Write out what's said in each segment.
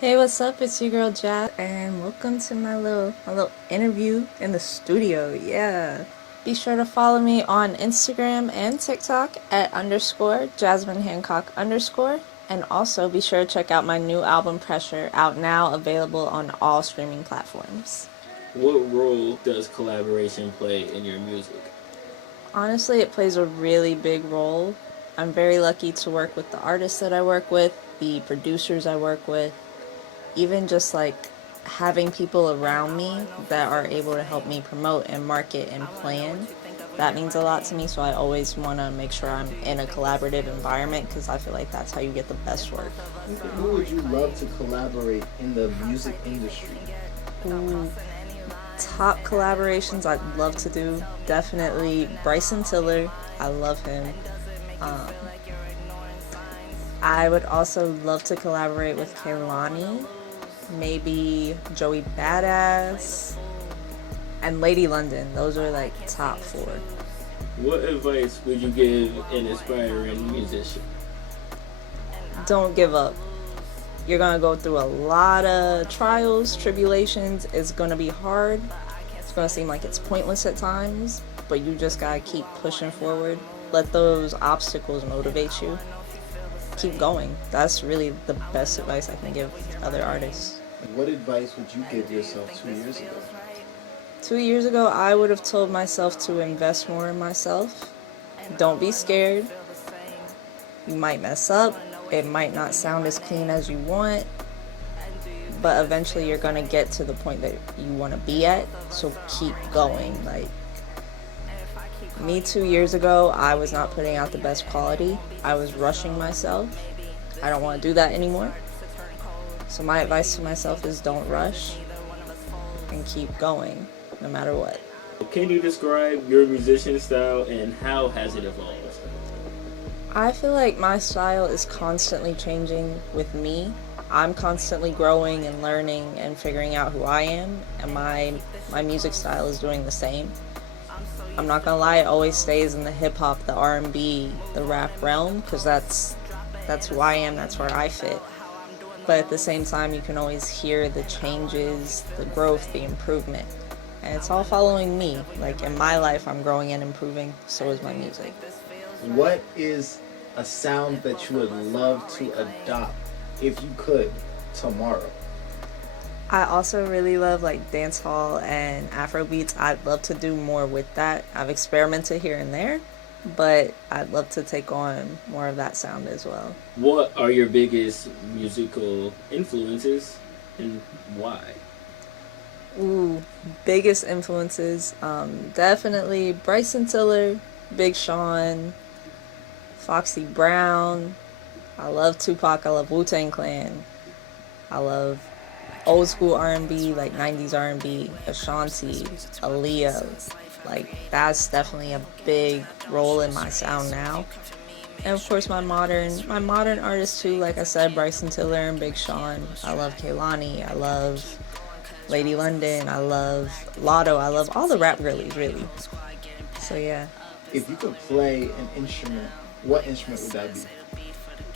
Hey, what's up? It's your girl Jazz, and welcome to my little interview in the studio. Yeah. Be sure to follow me on Instagram and TikTok at underscore Jasmine Hancock underscore. And also be sure to check out my new album Pressure, out now, available on all streaming platforms. What role does collaboration play in your music? Honestly, it plays a really big role. I'm very lucky to work with the artists that I work with, the producers I work with, even just like having people around me that are able to help me promote and market and plan. That means a lot to me, so I always want to make sure I'm in a collaborative environment because I feel like that's how you get the best work. Who would you love to collaborate in the music industry? Ooh, top collaborations I'd love to do, definitely Bryson Tiller. I love him. Um, I would also love to collaborate with Kehlani, maybe Joey Badass, and Lady London. Those are like top four. What advice would you give an aspiring musician? Don't give up. You're gonna go through a lot of trials, tribulations. It's gonna be hard. It's gonna seem like it's pointless at times, but you just gotta keep pushing forward. Let those obstacles motivate you. Keep going. That's really the best advice I can give other artists. What advice would you give yourself 2 years ago? 2 years ago, I would have told myself to invest more in myself. Don't be scared. You might mess up. It might not sound as clean as you want, but eventually you're going to get to the point that you want to be at. So keep going. Like me 2 years ago, I was not putting out the best quality. I was rushing myself. I don't want to do that anymore. So my advice to myself is don't rush and keep going no matter what. Can you describe your musician style and how has it evolved? I feel like my style is constantly changing with me. I'm constantly growing and learning and figuring out who I am, and my music style is doing the same. I'm not gonna lie, it always stays in the hip hop, the R&B, the rap realm, because that's who I am, that's where I fit. But at the same time, you can always hear the changes, the growth, the improvement. And it's all following me. Like in my life, I'm growing and improving, so is my music. What is a sound that you would love to adopt if you could tomorrow? I also really love like dancehall and Afro beats. I'd love to do more with that. I've experimented here and there, but I'd love to take on more of that sound as well. What are your biggest musical influences and why? Ooh, biggest influences, definitely Bryson Tiller, Big Sean, Foxy Brown. I love Tupac. I love Wu-Tang Clan. I love old school R&B, like 90s R&B, Ashanti, Aaliyah. Like that's definitely a big role in my sound now. And of course my modern artists too, like I said, Bryson Tiller and Big Sean. I love Kehlani, I love Lady London, I love Lotto, I love all the rap girlies really. So yeah. If you could play an instrument, what instrument would that be?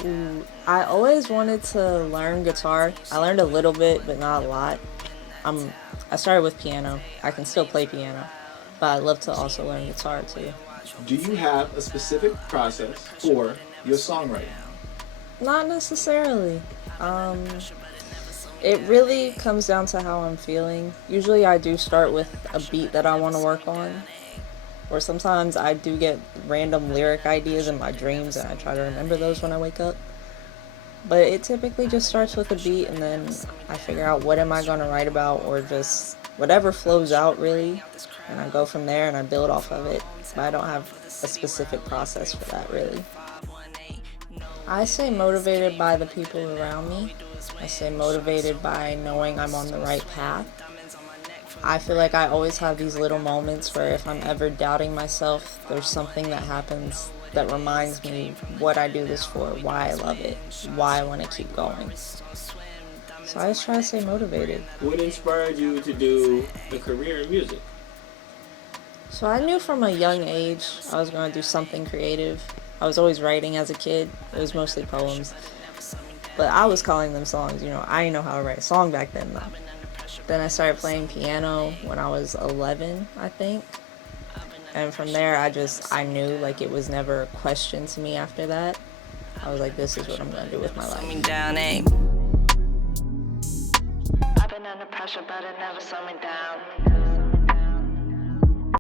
Ooh, I always wanted to learn guitar. I learned a little bit, but not a lot. Um, I started with piano. I can still play piano, but I'd love to also learn guitar too. Do you have a specific process for your songwriting? Not necessarily. Um, it really comes down to how I'm feeling. Usually I do start with a beat that I want to work on, or sometimes I do get random lyric ideas in my dreams and I try to remember those when I wake up. But it typically just starts with a beat and then I figure out what am I going to write about or just whatever flows out really. And I go from there and I build off of it. But I don't have a specific process for that really. I stay motivated by the people around me. I stay motivated by knowing I'm on the right path. I feel like I always have these little moments where if I'm ever doubting myself, there's something that happens that reminds me what I do this for, why I love it, why I want to keep going. So I just try to stay motivated. What inspired you to do a career in music? So I knew from a young age I was going to do something creative. I was always writing as a kid. It was mostly poems. But I was calling them songs, you know. I didn't know how to write a song back then, though. Then I started playing piano when I was 11, I think. And from there, I knew, like, it was never a question to me after that. I was like, this is what I'm gonna do with my life. I've been under pressure, but it never slowed me down.